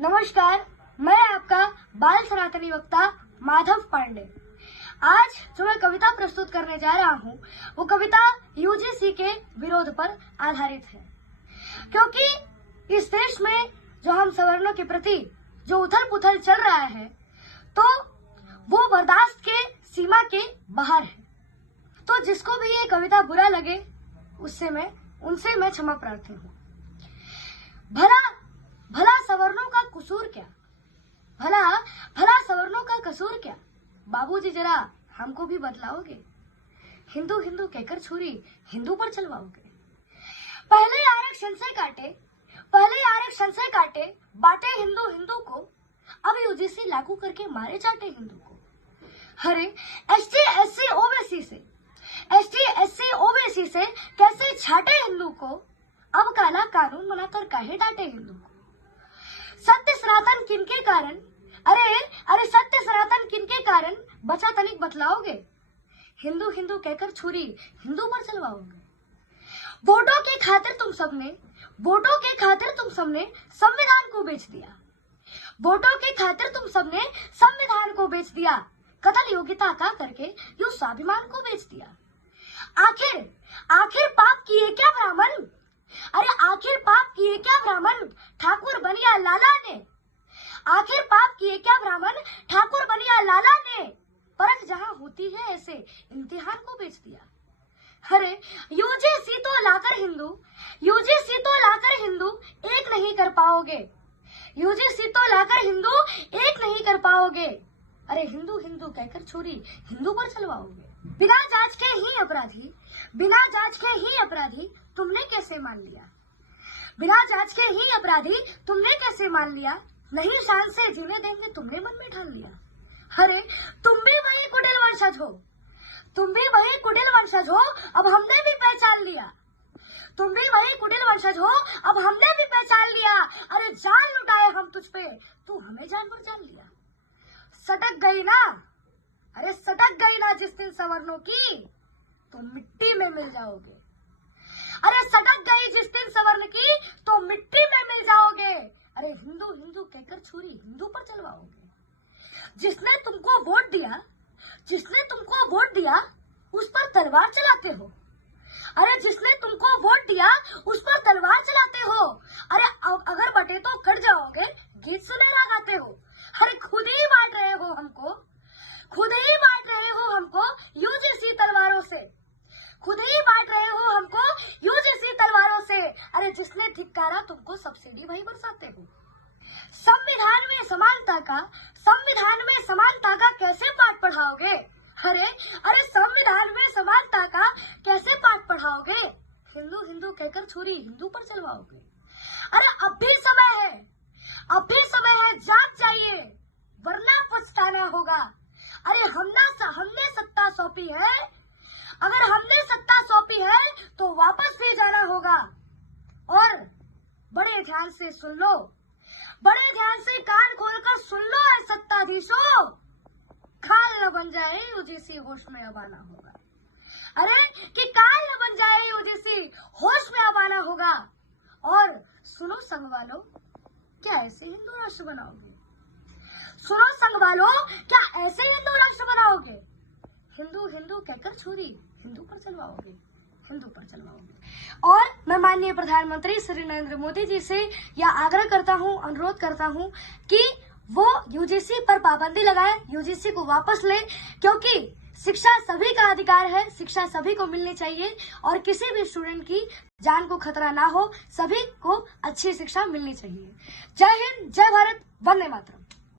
नमस्कार, मैं आपका बाल सनातनी वक्ता माधव पांडे। आज जो मैं कविता प्रस्तुत करने जा रहा हूँ वो कविता यूजीसी के विरोध पर आधारित है, क्योंकि इस देश में जो हम सवर्णों के प्रति जो उथल पुथल चल रहा है तो वो बर्दाश्त के सीमा के बाहर है। तो जिसको भी ये कविता बुरा लगे उनसे मैं क्षमा प्रार्थी हूँ। भला सवर्णों का कसूर क्या? भला सवर्णों का कसूर क्या? बाबूजी जरा हमको भी बतलाओगे? हिंदू हिंदू कहकर छुरी हिंदू पर चलवाओगे? पहले आरक्षण से काटे बांटे हिंदू हिंदू को, अब यूजीसी लागू करके मारे चाटे हिंदू को। अरे एसटी एससी ओबीसी से कैसे छाटे हिंदू को, अब काला कानून बनाकर काहे डांटे हिंदू को। सत्य सनातन किनके कारण, अरे सत्य सनातन किनके कारण बचा तनिक बतलाओगे? हिंदू हिंदू कहकर छुरी हिंदू पर चलवाओगे। वोटों के खातिर तुम सबने संविधान को बेच दिया। वोटों के खातिर तुम सबने संविधान को बेच दिया, कतल योग्यता का करके यूं स्वाभिमान को बेच दिया। आखिर पाप किए क्या ब्राह्मण? अरे आखिर पाप किए क्या ब्राह्मण ठाकुर बनिया लाला ने? आखिर पाप किए क्या ब्राह्मण ठाकुर बनिया लाला ने? परख जहां होती है ऐसे इम्तिहान को बेच दिया। अरे यूजीसी तो लाकर हिंदू एक नहीं कर पाओगे। यूजीसी तो लाकर हिंदू एक नहीं कर पाओगे। अरे हिंदू हिंदू कहकर छुरी हिंदू पर चलवाओगे। बिना जांच के ही अपराधी तुमने कैसे मान लिया? बिना जांच के ही अपराधी तुमने कैसे मान लिया? नहीं शान से जीने देंगे तुमने मन में ठान लिया। अरे तुम भी वही कुटिल वंशज हो, अब हमने भी पहचान लिया। तुम भी वही कुटिल वंशज हो, अब हमने भी पहचान लिया। अरे जान लुटाए हम तुझ पे, तू हमें जानवर जान लिया। सटक गई ना जिस दिन सवर्णों की, तो मिट्टी में मिल जाओगे। अरे सटक गई जिस दिन सवर्ण की, तो मिट्टी में मिल जाओगे। अरे हिंदू हिंदू कहकर छुरी हिंदू पर चलवाओगे। जिसने तुमको वोट दिया उस पर तलवार चलाते हो। अरे जिसने तुमको वोट दिया उस पर तलवार चलाते हो। अरे अगर बटे तो कट जाओगे, गीत सुनेरा गाते हो। अरे खुद ही बांट रहे हो हमको यूजीसी तलवारों से। अरे जिसने धिक्कारा तुमको सब्सिडी वही बरसाते हो। संविधान में समानता का कैसे पाठ पढ़ाओगे? अरे संविधान में समानता का कैसे पाठ पढ़ाओगे? हिंदू हिंदू कहकर छुरी हिंदू पर चलवाओगे। अरे अब भी समय है जाग जाइए, वरना पछताना होगा। अरे हमने सत्ता सौंपी है, अगर हमने सत्ता सौंपी है तो वापस भी जाना होगा। और बड़े ध्यान से कान खोलकर सुन लो ऐ सत्ताधीशों, खाल न बन जाए यूजीसी होश में अब आना होगा। अरे कि काल न बन जाए यूजीसी होश में अब आना होगा। और सुनो संघ वालों, क्या ऐसे हिंदू राष्ट्र बनाओगे? हिंदू हिंदू कहकर छुरी हिंदू पर चलवाओगे। और मैं माननीय प्रधानमंत्री श्री नरेंद्र मोदी जी से यह अनुरोध करता हूँ कि वो यूजीसी पर पाबंदी लगाए, यूजीसी को वापस ले, क्योंकि शिक्षा सभी का अधिकार है, शिक्षा सभी को मिलनी चाहिए और किसी भी स्टूडेंट की जान को खतरा ना हो, सभी को अच्छी शिक्षा मिलनी चाहिए। जय हिंद, जय भारत, वंदे मातरम।